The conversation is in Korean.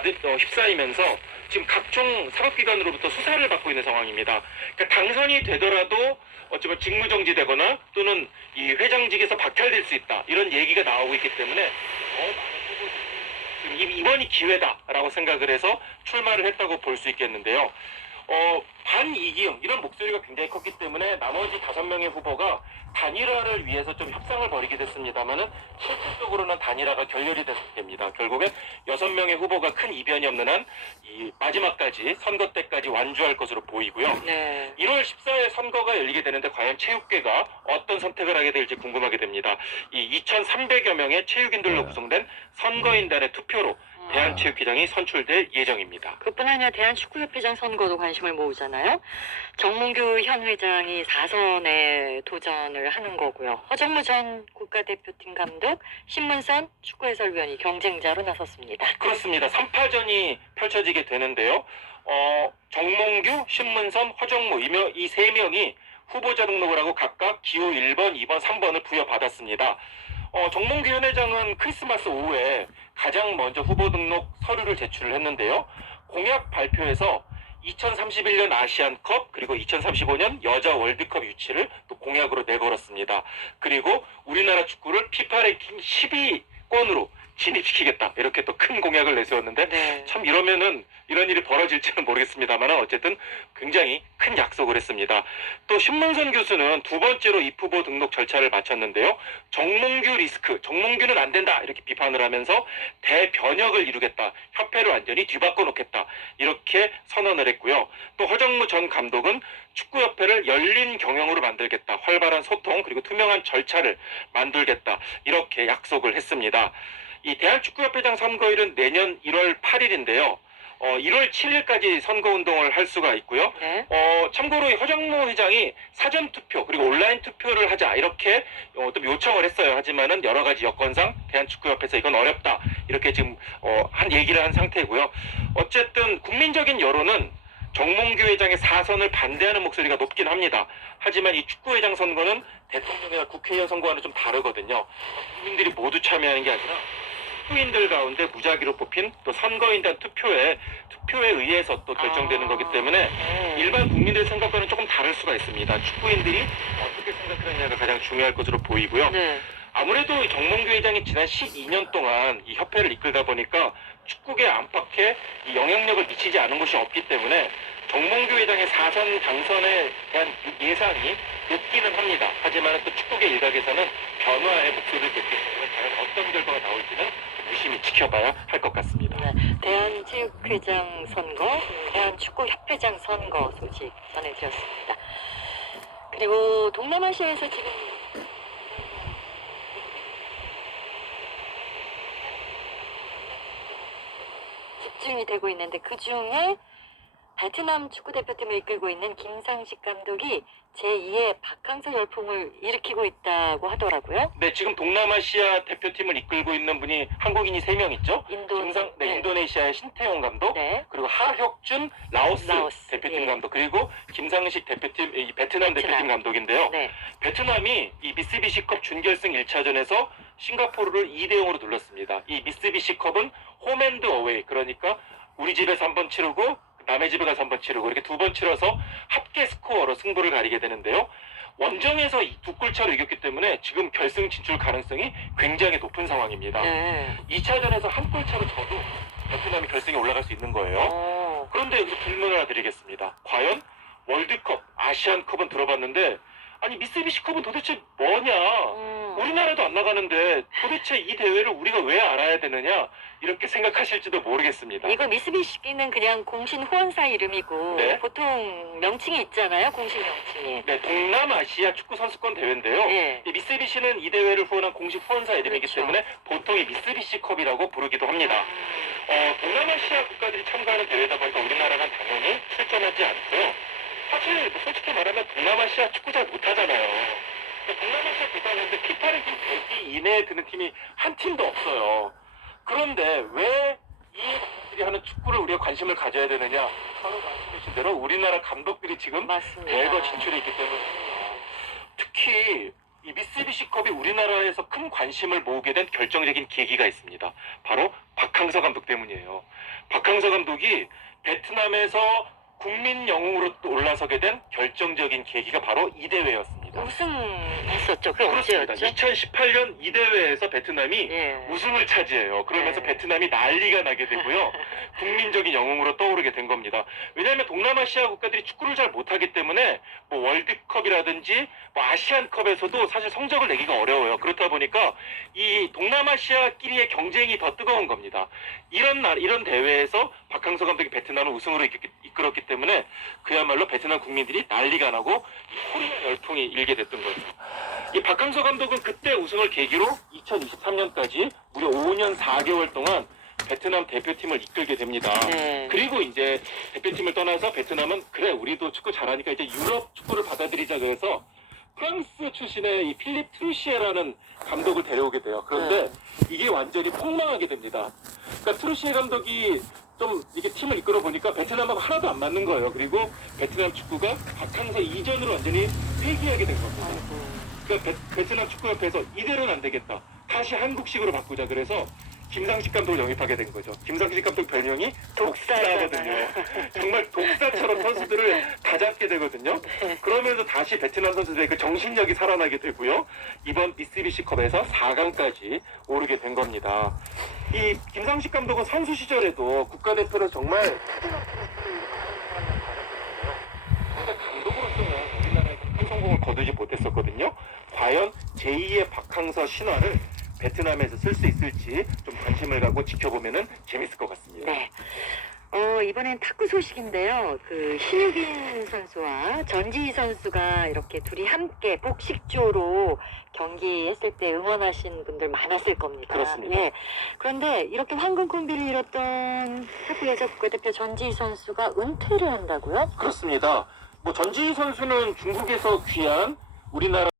휩싸이면서 지금 각종 사법기관으로부터 수사를 받고 있는 상황입니다. 그러니까 당선이 되더라도 어쩌면 직무정지되거나 또는 이 회장직에서 박탈될 수 있다 이런 얘기가 나오고 있기 때문에 많은 후보들이 지금 이번이 기회다라고 생각을 해서 출마를 했다고 볼 수 있겠는데요. 반이기형 이런 목소리가 굉장히 컸기 때문에 나머지 5명의 후보가 단일화를 위해서 좀 협상을 벌이게 됐습니다만은 실질적으로는 단일화가 결렬이 됐습니다. 결국엔 6명의 후보가 큰 이변이 없는 한 이 마지막까지 선거 때까지 완주할 것으로 보이고요. 네. 1월 14일 선거가 열리게 되는데 과연 체육계가 어떤 선택을 하게 될지 궁금하게 됩니다. 이 2,300여 명의 체육인들로 구성된 선거인단의 투표로 대한체육회장이 선출될 예정입니다. 그뿐 아니라 대한축구협회장 선거도 관심을 모으잖아요. 정몽규 현 회장이 4선에 도전을 하는 거고요. 허정무 전 국가대표팀 감독, 신문선 축구해설위원이 경쟁자로 나섰습니다. 그렇습니다. 3파전이 펼쳐지게 되는데요. 정몽규, 신문선, 허정무 이 3명이 후보자 등록을 하고 각각 기호 1번, 2번, 3번을 부여받았습니다. 정몽규 현 회장은 크리스마스 오후에 가장 먼저 후보 등록 서류를 제출을 했는데요. 공약 발표에서 2031년 아시안컵 그리고 2035년 여자 월드컵 유치를 또 공약으로 내걸었습니다. 그리고 우리나라 축구를 피파 랭킹 10위권으로 진입시키겠다 이렇게 또 큰 공약을 내세웠는데 네. 참 이러면은 이런 일이 벌어질지는 모르겠습니다만 어쨌든 굉장히 큰 약속을 했습니다. 또 신문선 교수는 2번째로 입 후보 등록 절차를 마쳤는데요. 정몽규 리스크, 정몽규는 안 된다 이렇게 비판을 하면서 대변혁을 이루겠다, 협회를 완전히 뒤바꿔 놓겠다 이렇게 선언을 했고요. 또 허정무 전 감독은 축구협회를 열린 경영으로 만들겠다, 활발한 소통 그리고 투명한 절차를 만들겠다 이렇게 약속을 했습니다. 이 대한축구협회장 선거일은 내년 1월 8일인데요. 1월 7일까지 선거운동을 할 수가 있고요. 네. 참고로 허정무 회장이 사전투표 그리고 온라인 투표를 하자 이렇게 또 요청을 했어요. 하지만은 여러 가지 여건상 대한축구협회에서 이건 어렵다 이렇게 지금 한 얘기를 한 상태고요. 어쨌든 국민적인 여론은 정몽규 회장의 4선을 반대하는 목소리가 높긴 합니다. 하지만 이 축구회장 선거는 대통령이나 국회의원 선거와는 좀 다르거든요. 국민들이 모두 참여하는 게 아니라 축구인들 가운데 무작위로 뽑힌 또 선거인단 투표에 의해서 또 결정되는 거기 때문에 일반 국민들의 생각과는 조금 다를 수가 있습니다. 축구인들이 어떻게 생각하느냐가 가장 중요할 것으로 보이고요. 네. 아무래도 정몽규 회장이 지난 12년 동안 이 협회를 이끌다 보니까 축구계 안팎에 이 영향력을 미치지 않은 곳이 없기 때문에 정몽규 회장의 4선 당선에 대한 예상이 높기는 합니다. 하지만 또 축구계 일각에서는 변화의 목소리를 냈기 때문에 과연 어떤 결과가 나올지는 유심히 지켜봐야 할 것 같습니다. 네. 대한체육회장 선거, 대한축구협회장 선거 소식 전해드렸습니다. 그리고 동남아시아에서 지금 집중이 되고 있는데 그 중에 베트남 축구대표팀을 이끌고 있는 김상식 감독이 제2의 박항서 열풍을 일으키고 있다고 하더라고요. 네, 지금 동남아시아 대표팀을 이끌고 있는 분이 한국인이 3명 있죠. 네. 인도네시아의 신태용 감독, 네. 그리고 하혁준 라오스 대표팀 예. 감독, 그리고 김상식 대표팀 베트남 대표팀 감독인데요. 네. 베트남이 이 미쓰비시컵 준결승 1차전에서 싱가포르를 2대0으로 눌렀습니다. 이 미쓰비시컵은 홈앤드 어웨이, 그러니까 우리 집에서 한 번 치르고 남의 집에 가서 한 번 치르고 이렇게 2번 치러서 합계 스코어로 승부를 가리게 되는데요. 원정에서 2골 차로 이겼기 때문에 지금 결승 진출 가능성이 굉장히 높은 상황입니다. 네. 2차전에서 1골 차로 져도 베트남이 결승에 올라갈 수 있는 거예요. 그런데 여기서 질문을 하나 드리겠습니다. 과연 월드컵, 아시안컵은 들어봤는데 아니 미쓰비시컵은 도대체 뭐냐? 우리나라도 안 나가는데 도대체 이 대회를 우리가 왜 알아야 되느냐? 이렇게 생각하실지도 모르겠습니다. 이거 미쓰비시키는 그냥 공신 후원사 이름이고 네. 보통 명칭이 있잖아요. 공식 명칭이. 네, 동남아시아 축구 선수권 대회인데요. 예. 이 미쓰비시는 이 대회를 후원한 공식 후원사 이름이기 그렇죠. 때문에 보통 이 미쓰비시컵이라고 부르기도 합니다. 동남아시아 국가들이 참가하는 대회다 보니까 우리나라는 당연히 출전하지 않고요. 사실 솔직히 말하면 동남아시아 축구 잘 못하잖아요. 동남아시아 국가인데 피파 랭킹 100위 이내에 드는 팀이 한 팀도 없어요. 그런데 왜 이 감독들이 하는 축구를 우리가 관심을 가져야 되느냐? 바로 말씀하신 대로 우리나라 감독들이 지금 맞습니다. 대거 진출해 있기 때문에 특히 이 미쓰비시컵이 우리나라에서 큰 관심을 모으게 된 결정적인 계기가 있습니다. 바로 박항서 감독 때문이에요. 박항서 감독이 베트남에서 국민 영웅으로 또 올라서게 된 결정적인 계기가 바로 이 대회였습니다. 우승했었죠. 그게 그렇습니다. 언제였죠? 2018년 이 대회에서 베트남이 예. 우승을 차지해요. 그러면서 네. 베트남이 난리가 나게 되고요. 국민적인 영웅으로 떠오르게 된 겁니다. 왜냐하면 동남아시아 국가들이 축구를 잘 못하기 때문에 뭐 월드컵이라든지 뭐 아시안컵에서도 사실 성적을 내기가 어려워요. 그렇다 보니까 이 동남아시아끼리의 경쟁이 더 뜨거운 겁니다. 이런 대회에서 박항서 감독이 베트남을 우승으로 이끌었기 때문에 그야말로 베트남 국민들이 난리가 나고 코리아 열풍이 일게 됐던 거예요. 이 박항서 감독은 그때 우승을 계기로 2023년까지 무려 5년 4개월 동안 베트남 대표팀을 이끌게 됩니다. 네. 그리고 이제 대표팀을 떠나서 베트남은 그래 우리도 축구 잘하니까 이제 유럽 축구를 받아들이자 그래서 프랑스 출신의 이 필립 트루시에라는 감독을 데려오게 돼요. 그런데 이게 완전히 폭망하게 됩니다. 그러니까 트루시에 감독이 좀 이게 팀을 이끌어 보니까 베트남하고 하나도 안 맞는 거예요. 그리고 베트남 축구가 박항서 이전으로 완전히 폐기하게 된 겁니다. 아이고. 그러니까 베트남 축구협회에서 이대로는 안 되겠다. 다시 한국식으로 바꾸자. 그래서 김상식 감독을 영입하게 된 거죠. 김상식 감독 별명이 독사거든요. 정말 독사처럼 선수들을 다 잡게 되거든요. 그러면서 다시 베트남 선수들의 그 정신력이 살아나게 되고요. 이번 미쓰비시컵에서 4강까지 오르게 된 겁니다. 이 김상식 감독은 선수 시절에도 국가대표로 정말 근데 감독으로서는 우리나라에서 큰 성공을 거두지 못했었거든요. 과연 제2의 박항서 신화를 베트남에서 쓸 수 있을지 좀 관심을 갖고 지켜보면은 재밌을 것 같습니다. 네. 이번엔 탁구 소식인데요. 그 신유빈 선수와 전지희 선수가 이렇게 둘이 함께 복식조로 경기했을 때 응원하신 분들 많았을 겁니다. 그렇습니다. 예. 그런데 이렇게 황금 콤비를 이뤘던 탁구 여자 국가대표 전지희 선수가 은퇴를 한다고요? 그렇습니다. 뭐 전지희 선수는 중국에서 귀한 우리나라